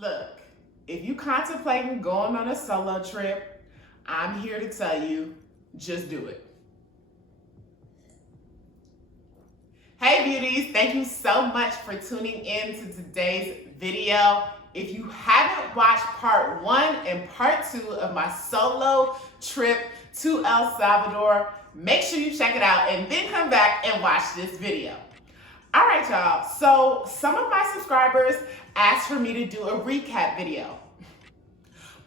Look, if you contemplating going on a solo trip, I'm here to tell you, just do it. Hey beauties, thank you so much for tuning in to today's video. If you haven't watched part 1 and part 2 of my solo trip to El Salvador, make sure you check it out and then come back and watch this video. All right, y'all, so some of my subscribers asked for me to do a recap video.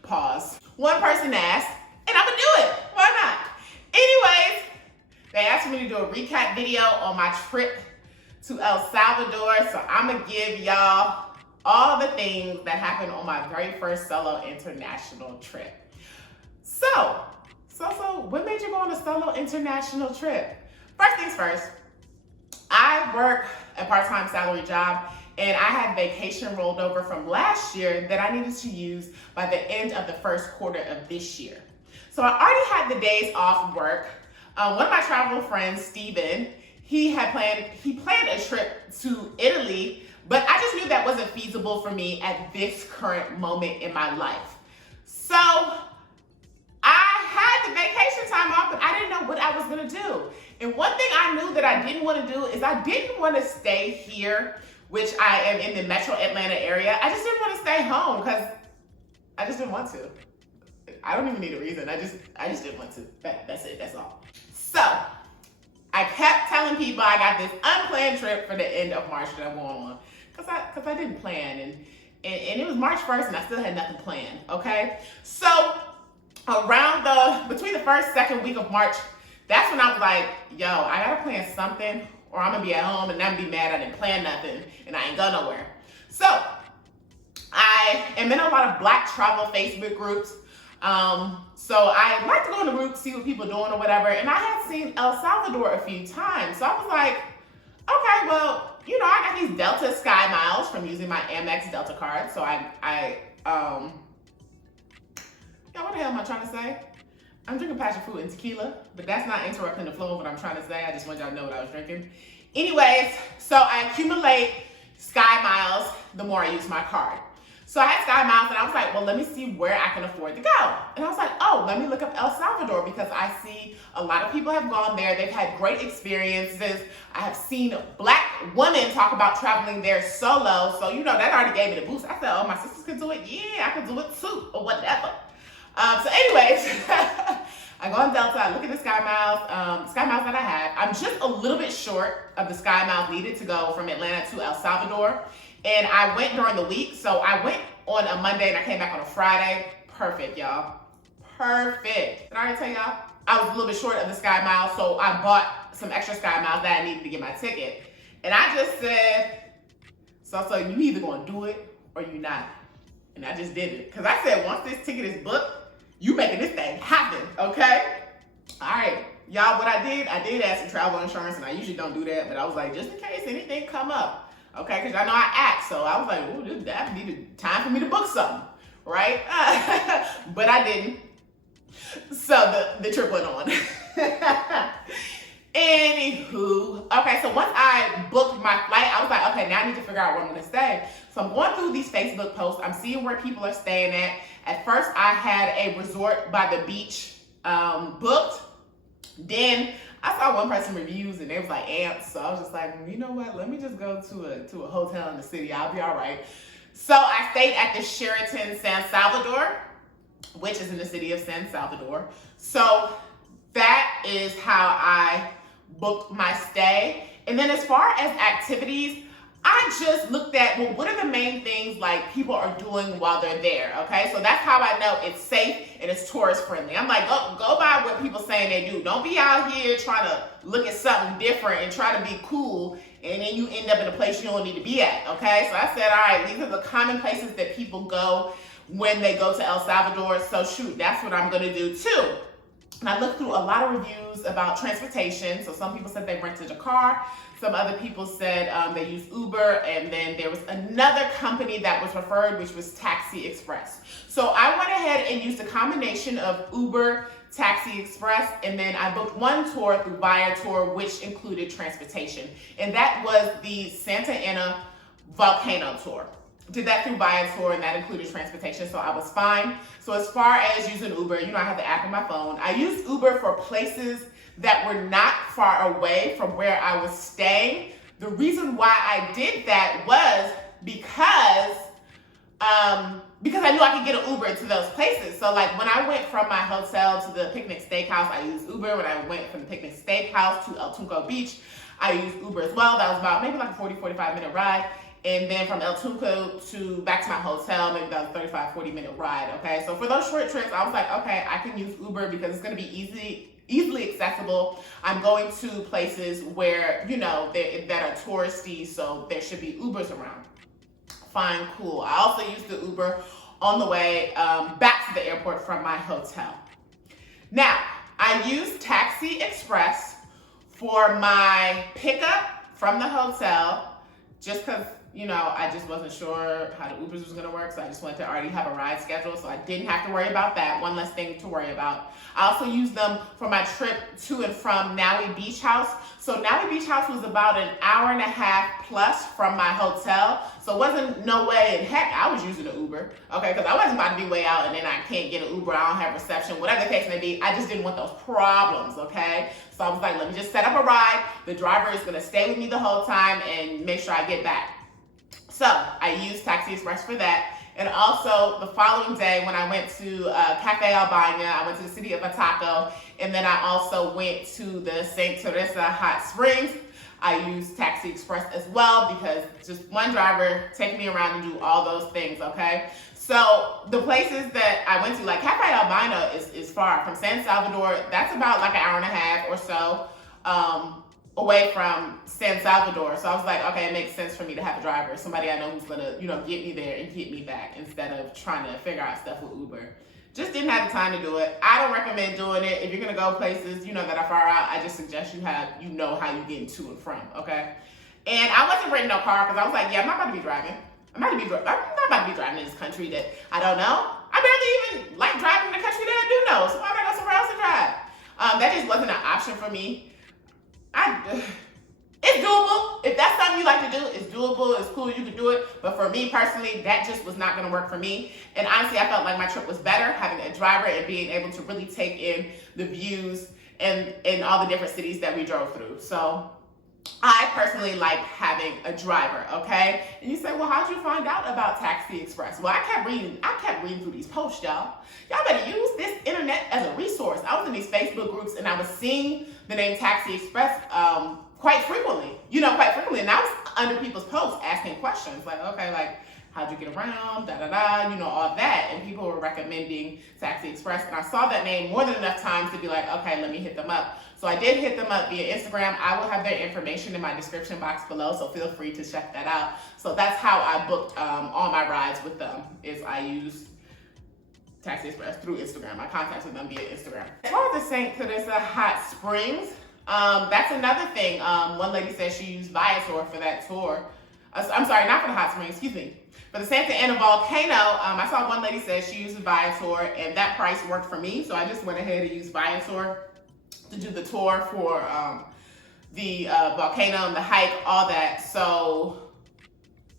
Pause. One person asked, and I'm gonna do it. Why not? Anyways, they asked me to do a recap video on my trip to El Salvador, so I'm gonna give y'all all the things that happened on my very first solo international trip. So what made you go on a solo international trip? First things first, I work a part-time salary job, and I had vacation rolled over from last year that I needed to use by the end of the first quarter of this year. So I already had the days off work. One of my travel friends, Steven, he planned a trip to Italy, but I just knew that wasn't feasible for me at this current moment in my life. So I had the vacation time off, but I didn't know what I was gonna do. And one thing I knew that I didn't want to do is I didn't want to stay here, which I am in the metro Atlanta area. I just didn't want to stay home because I just didn't want to. I don't even need a reason. I just didn't want to. That's it. That's all. So I kept telling people I got this unplanned trip for the end of March that I'm going on because I didn't plan, and it was March 1st and I still had nothing planned. Okay, so between the first, second week of March, that's when I was like, yo, I gotta plan something or I'm gonna be at home and I'm gonna be mad I didn't plan nothing and I ain't go nowhere. So I am in a lot of Black travel Facebook groups. So I like to go in the group, see what people are doing or whatever. And I had seen El Salvador a few times. So I was like, okay, well, you know, I got these Delta SkyMiles from using my Amex Delta card. So yeah, what the hell am I trying to say? I'm drinking passion fruit and tequila, but that's not interrupting the flow of what I'm trying to say. I just want y'all to know what I was drinking. Anyways, so I accumulate SkyMiles the more I use my card. So I had SkyMiles and I was like, well, let me see where I can afford to go. And I was like, oh, let me look up El Salvador because I see a lot of people have gone there. They've had great experiences. I have seen Black women talk about traveling there solo. So, you know, that already gave me the boost. I said, oh, my sisters could do it. Yeah, I could do it too, or whatever. So anyways, I go on Delta, I look at the SkyMiles that I had. I'm just a little bit short of the SkyMiles needed to go from Atlanta to El Salvador. And I went during the week. So I went on a Monday and I came back on a Friday. Perfect, y'all. Perfect. Did I already tell y'all? I was a little bit short of the SkyMiles, so I bought some extra SkyMiles that I needed to get my ticket. And I just said, so you either gonna do it or you not. And I just did it. Because I said, once this ticket is booked, you making this thing happen, okay? All right, y'all, what I did add some travel insurance, and I usually don't do that, but I was like, just in case anything come up, okay? Because I know I act, so I was like, oh, that needed time for me to book something, right? But I didn't. So the trip went on. Anywho, okay, so once I booked my flight, I was like, okay, now I need to figure out where I'm gonna stay. So I'm going through these Facebook posts. I'm seeing where people are staying at. At first, I had a resort by the beach booked. Then I saw one person reviews and they was like ants. So I was just like, you know what? Let me just go to a hotel in the city. I'll be all right. So I stayed at the Sheraton San Salvador, which is in the city of San Salvador. So that is how I booked my stay. And then as far as activities, I just looked at, well, what are the main things like people are doing while they're there, okay? So that's how I know it's safe and it's tourist friendly. I'm like, go by what people saying they do. Don't be out here trying to look at something different and try to be cool and then you end up in a place you don't need to be at, okay? So I said, all right, these are the common places that people go when they go to El Salvador. So shoot, that's what I'm gonna do too. And I looked through a lot of reviews about transportation. So some people said they rented a car. Some other people said they used Uber. And then there was another company that was referred, which was Taxi Express. So I went ahead and used a combination of Uber, Taxi Express, and then I booked one tour through Viator, which included transportation. And that was the Santa Ana Volcano Tour. Did that through Viator, and that included transportation, so I was fine. So as far as using Uber, I have the app on my phone. I used Uber for places that were not far away from where I was staying. The reason why I did that was because I knew I could get an Uber to those places. So like when I went from my hotel to the Picnic Steakhouse, I used Uber. When I went from the Picnic Steakhouse to El Tunco Beach, I used Uber as well. That was about maybe like a 40-45 minute ride. And then from El Tunco to back to my hotel, maybe that was a 35-40 minute ride, okay? So for those short trips, I was like, okay, I can use Uber because it's gonna be easily accessible. I'm going to places where, that are touristy, so there should be Ubers around. Fine, cool. I also used the Uber on the way back to the airport from my hotel. Now, I used Taxi Express for my pickup from the hotel just because, I just wasn't sure how the Ubers was gonna work, so I just wanted to already have a ride schedule, so I didn't have to worry about that. One less thing to worry about. I also used them for my trip to and from Maui Beach House. So Maui Beach House was about an hour and a half plus from my hotel, so it wasn't no way in heck I was using an Uber, okay, because I wasn't about to be way out and then I can't get an Uber, I don't have reception, whatever the case may be. I just didn't want those problems, okay? So I was like, let me just set up a ride. The driver is gonna stay with me the whole time and make sure I get back. So I used Taxi Express for that. And also the following day when I went to Cafe Albania, I went to the city of Ataco, and then I also went to the St. Teresa Hot Springs. I used Taxi Express as well because just one driver take me around and do all those things, okay? So the places that I went to, like Cafe Albania is far from San Salvador. That's about like an hour and a half or so away from San Salvador. So I was like, okay, it makes sense for me to have a driver, somebody I know who's gonna, get me there and get me back instead of trying to figure out stuff with Uber. Just didn't have the time to do it. I don't recommend doing it. If you're gonna go places, that are far out, I just suggest you know how you get to and from, okay? And I wasn't renting no car because I was like, yeah, I'm not about to be driving. I'm not about to be driving in this country that I don't know. I barely even like driving in a country that I do know, so why would I go somewhere else to drive? That just wasn't an option for me. It's doable. If that's something you like to do, it's doable, it's cool, you can do it. But for me personally, that just was not gonna work for me. And honestly, I felt like my trip was better having a driver and being able to really take in the views and all the different cities that we drove through. So I personally like having a driver, okay? And you say, well, how'd you find out about Taxi Express? Well, I kept reading through these posts, y'all. Y'all better use this internet as a resource. I was in these Facebook groups and I was seeing the name Taxi Express quite frequently, and I was under people's posts asking questions like, okay, like, how'd you get around, all that, and people were recommending Taxi Express, and I saw that name more than enough times to be like, okay, let me hit them up. So I did hit them up via Instagram. I will have their information in my description box below, so feel free to check that out. So that's how I booked all my rides with them, is I used Taxi Express through Instagram. I contacted them via Instagram. As far as the St. Teresa Hot Springs, that's another thing. One lady said she used Viator for that tour. I'm sorry, not for the hot spring, excuse me. For the Santa Ana volcano, I saw one lady said she used Viator and that price worked for me. So I just went ahead and used Viator to do the tour for the volcano and the hike, all that. So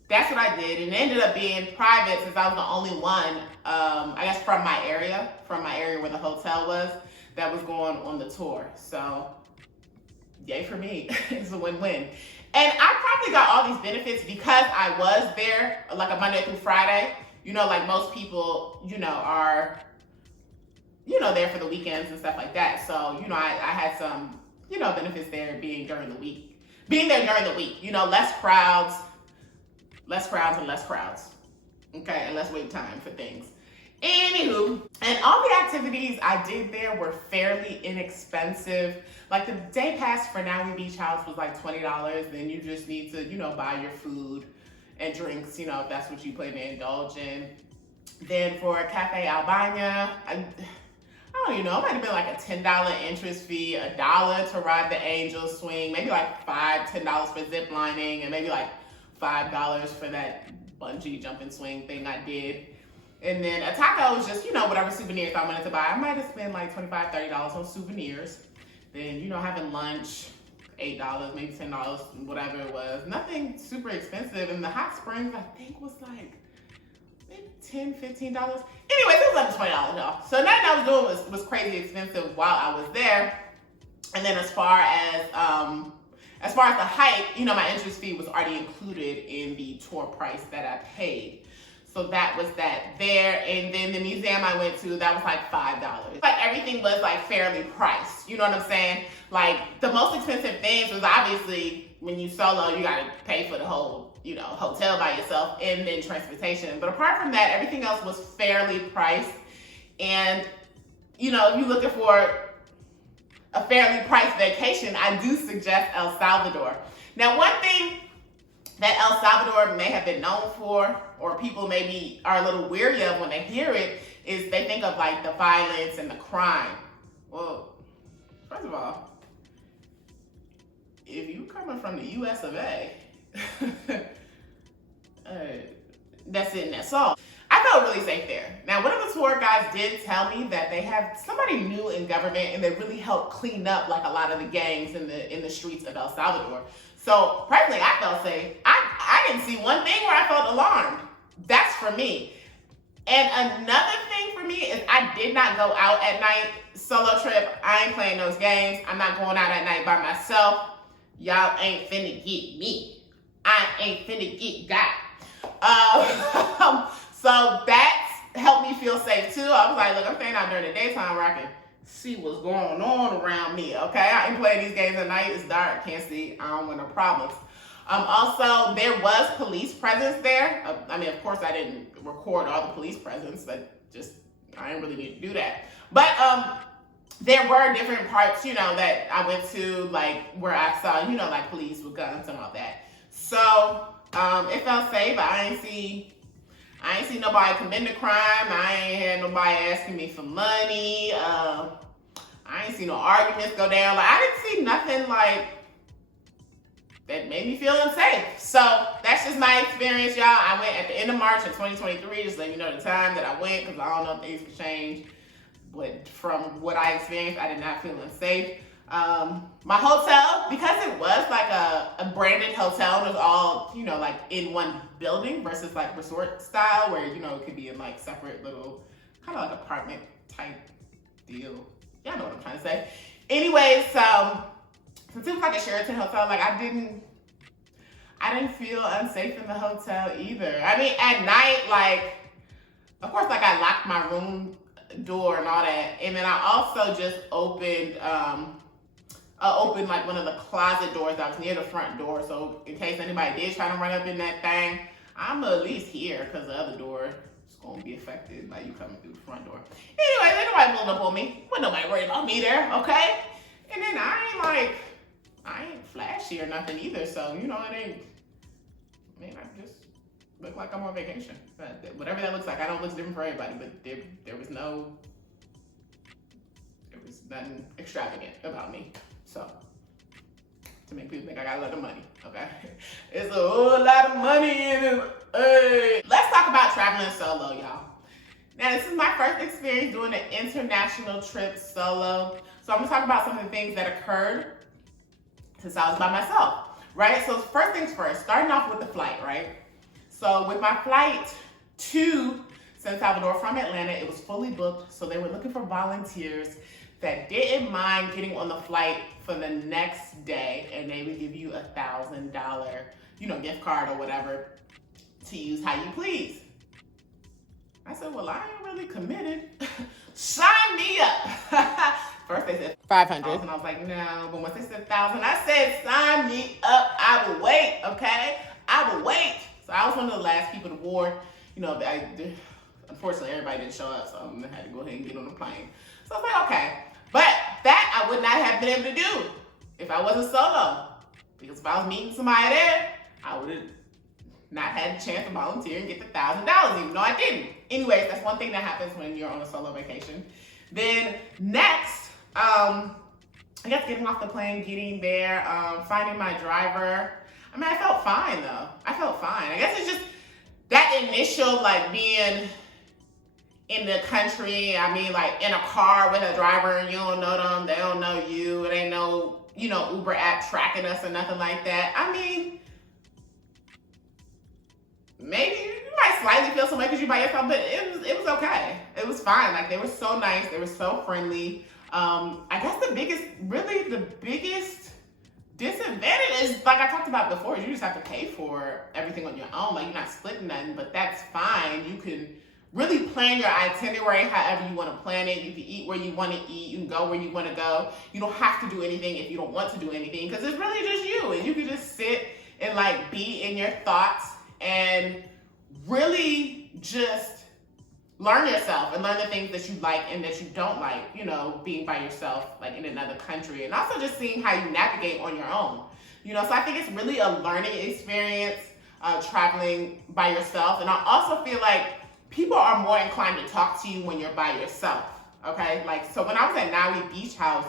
that's what I did. And it ended up being private since I was the only one, I guess from my area where the hotel was, that was going on the tour. So yay for me. It's a win-win. And I probably got all these benefits because I was there like a Monday through Friday. Like most people, are, there for the weekends and stuff like that. So, I had some, benefits there being there during the week. Less crowds and less crowds. Okay, and less wait time for things. Anywho, and all the activities I did there were fairly inexpensive. Like the day pass for Maui Beach House was like $20. Then you just need to, buy your food and drinks, if that's what you plan to indulge in. Then for Cafe Albania, I don't even know, it might have been like a $10 entrance fee, $1 to ride the angel swing, maybe like $10 for zip lining, and maybe like $5 for that bungee jumping swing thing I did. And then a taco was just, whatever souvenirs I wanted to buy. I might have spent like $25, $30 on souvenirs. Then, having lunch, $8, maybe $10, whatever it was. Nothing super expensive. And the hot springs, I think, was like $10, $15. Anyways, it was under $20, y'all. So nothing I was doing was crazy expensive while I was there. And then as far as the hike, you know, my entrance fee was already included in the tour price that I paid. So that was that there. And then the museum I went to, that was like $5. Like everything was like fairly priced. You know what I'm saying? Like the most expensive things was obviously when you solo, you gotta pay for the whole, you know, hotel by yourself and then transportation. But apart from that, everything else was fairly priced. And, you know, if you're looking for a fairly priced vacation, I do suggest El Salvador. Now, one thing that El Salvador may have been known for, or people maybe are a little weary of when they hear it, is they think of like the violence and the crime. Well, first of all, if you coming from the US of A, that's it and that's all. I felt really safe there. Now, one of the tour guides did tell me that they have somebody new in government and they really helped clean up like a lot of the gangs in the streets of El Salvador. So personally, I felt safe. I didn't see one thing where I felt alarmed. That's for me. And another thing for me is I did not go out at night. Solo trip, I ain't playing those games. I'm not going out at night by myself. Y'all ain't finna get me. I ain't finna get got. So that's helped me feel safe too. I was like, look, I'm staying out during the daytime where I can see what's going on around me, okay? I ain't playing these games at night. It's dark, can't see. I don't want no problems. Also, there was police presence there. I mean, of course, I didn't record all the police presence, but I didn't really need to do that. But there were different parts, you know, that I went to, like, where I saw, you know, like, police with guns and all that. So, it felt safe. I ain't see nobody committing a crime. I ain't had nobody asking me for money. I ain't see no arguments go down. Like, I didn't see nothing, like, that made me feel unsafe. So that's just my experience, y'all. I went at the end of March of 2023, just letting you know the time that I went, because I don't know if things could change. But from what I experienced, I did not feel unsafe. My hotel, because it was like a branded hotel, it was all, you know, like in one building versus like resort style where, you know, it could be in like separate little kind of like apartment type deal. Y'all know what I'm trying to say. Anyways, since it was like a Sheraton hotel, like I didn't feel unsafe in the hotel either. I mean, at night, like, of course, like I locked my room door and all that. And then I also just opened like one of the closet doors that was near the front door. So in case anybody did try to run up in that thing, I'm at least here because the other door is going to be affected by you coming through the front door. Anyway, ain't nobody pulling up on me. Wasn't nobody worried about me there, okay? And then I ain't flashy or nothing either. So, you know, I just look like I'm on vacation. But whatever that looks like, I don't look different for everybody, but there was nothing extravagant about me. So, to make people think I got a lot of money, okay? It's a whole lot of money in it. Hey. Let's talk about traveling solo, y'all. Now, this is my first experience doing an international trip solo. So I'm gonna talk about some of the things that occurred since I was by myself, right? So first things first, starting off with the flight, right? So with my flight to San Salvador from Atlanta, it was fully booked. So they were looking for volunteers that didn't mind getting on the flight for the next day, and they would give you $1,000, you know, gift card or whatever to use how you please. I said, well, I ain't really committed. Sign me up. First they said 500, and I was like, no. But once they said 1,000, I said, sign me up. I will wait, okay? I will wait. So I was one of the last people to board. You know, unfortunately, everybody didn't show up, so I had to go ahead and get on the plane. So I was like, okay. But that I would not have been able to do if I wasn't solo. Because if I was meeting somebody there, I would have not had the chance to volunteer and get the $1,000, even though I didn't. Anyways, that's one thing that happens when you're on a solo vacation. Then next, I guess getting off the plane, getting there, finding my driver. I mean, I felt fine though. I felt fine. I guess it's just that initial like being in the country, I mean, like in a car with a driver and you don't know them, they don't know you, it ain't no, you know, Uber app tracking us or nothing like that. I mean, maybe might slightly feel some way because you're by yourself, but it was okay. It was fine. Like, they were so nice. They were so friendly. I guess the biggest disadvantage is, like I talked about before, you just have to pay for everything on your own. Like, you're not splitting nothing, but that's fine. You can really plan your itinerary however you want to plan it. You can eat where you want to eat. You can go where you want to go. You don't have to do anything if you don't want to do anything, because it's really just you, and you can just sit and like be in your thoughts and really just learn yourself and learn the things that you like and that you don't like, you know, being by yourself, like in another country, and also just seeing how you navigate on your own, you know. So I think it's really a learning experience, traveling by yourself. And I also feel like people are more inclined to talk to you when you're by yourself, okay? Like, so when I was at Naui Beach House,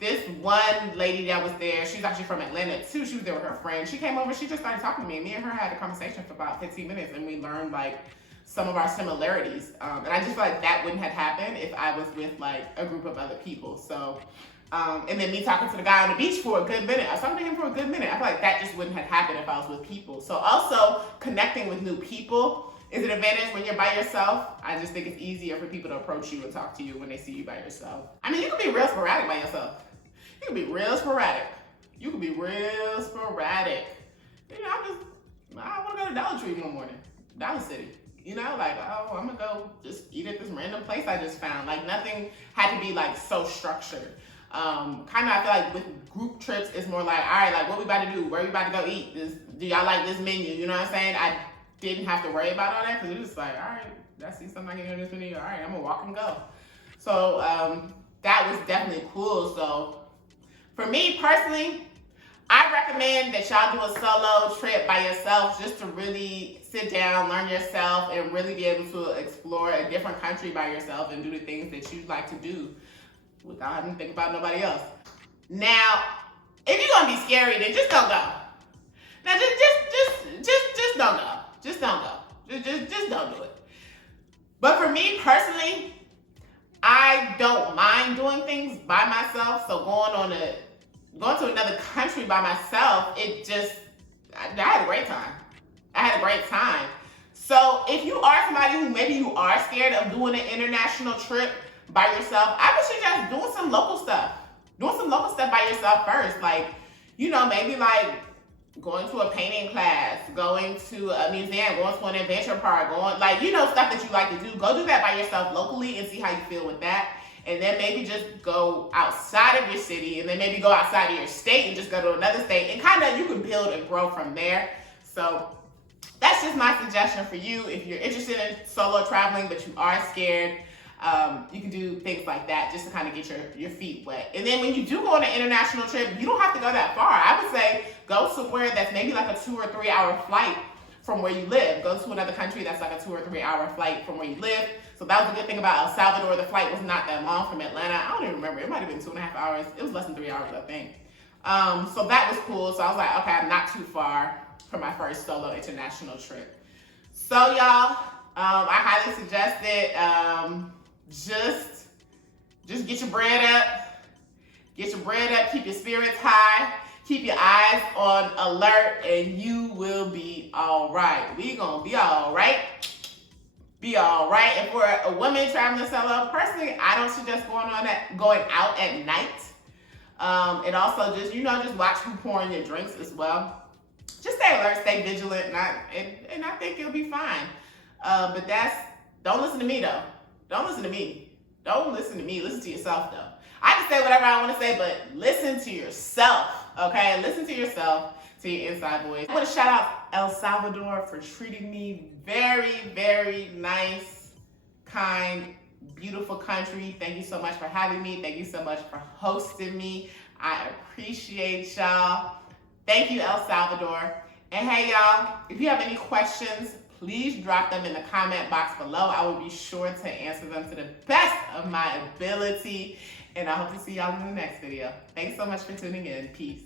this one lady that was there, she's actually from Atlanta too. She was there with her friend. She came over, she just started talking to me. Me and her had a conversation for about 15 minutes, and we learned like some of our similarities. And I just feel like that wouldn't have happened if I was with like a group of other people. So, and then me talking to the guy on the beach for a good minute. I was talking to him for a good minute. I feel like that just wouldn't have happened if I was with people. So also connecting with new people is an advantage when you're by yourself. I just think it's easier for people to approach you and talk to you when they see you by yourself. I mean, you can be real sporadic by yourself. You can be real sporadic. You can be real sporadic. You know, I want to go to Dollar Tree one morning, Dollar City. You know, like, oh, I'm gonna go just eat at this random place I just found. Like, nothing had to be like so structured. Kind of, I feel like with group trips, it's more like, all right, like, what we about to do? Where we about to go eat? Do y'all like this menu? You know what I'm saying? I didn't have to worry about all that because it was just like, all right, I see something I can do on this menu. All right, I'm gonna walk and go. So that was definitely cool. So for me personally, I recommend that y'all do a solo trip by yourself just to really sit down, learn yourself, and really be able to explore a different country by yourself and do the things that you like to do without having to think about nobody else. Now, if you're gonna be scary, then just don't go. Now, just don't go. Just don't go. Just don't do it. But for me personally, I don't mind doing things by myself. So going to another country by myself, I had a great time. I had a great time. So if you are somebody who maybe you are scared of doing an international trip by yourself, I would suggest doing some local stuff. Doing some local stuff by yourself first. Like, you know, maybe like going to a painting class, going to a museum, going to an adventure park, going, like, you know, stuff that you like to do. Go do that by yourself locally and see how you feel with that. And then maybe just go outside of your city, and then maybe go outside of your state and just go to another state, and kind of you can build and grow from there. So that's just my suggestion for you. If you're interested in solo traveling but you are scared, you can do things like that just to kind of get your feet wet. And then when you do go on an international trip, you don't have to go that far. I would say go somewhere that's maybe like a 2 or 3 hour flight from where you live. Go to another country that's like a 2 or 3 hour flight from where you live. So that was a good thing about El Salvador. The flight was not that long from Atlanta. I don't even remember. It might have been 2.5 hours. It was less than 3 hours, I think. So that was cool. So I was like, okay, I'm not too far for my first solo international trip. So y'all, I highly suggest it. Just get your bread up. Get your bread up. Keep your spirits high. Keep your eyes on alert, and you will be all right. We gonna be all right. Be all right. And for a woman traveling solo, personally, I don't suggest going out at night. And also just, you know, just watch who pouring your drinks as well. Just stay alert, stay vigilant, and I think you'll be fine. But don't listen to me though. Don't listen to me. Don't listen to me. Listen to yourself though. I can say whatever I want to say, but listen to yourself, okay? Listen to yourself, to your inside voice. I want to shout out El Salvador for treating me very, very nice, kind, beautiful country. Thank you so much for having me. Thank you so much for hosting me. I appreciate y'all. Thank you, El Salvador. And hey, y'all, if you have any questions, please drop them in the comment box below. I will be sure to answer them to the best of my ability. And I hope to see y'all in the next video. Thanks so much for tuning in. Peace.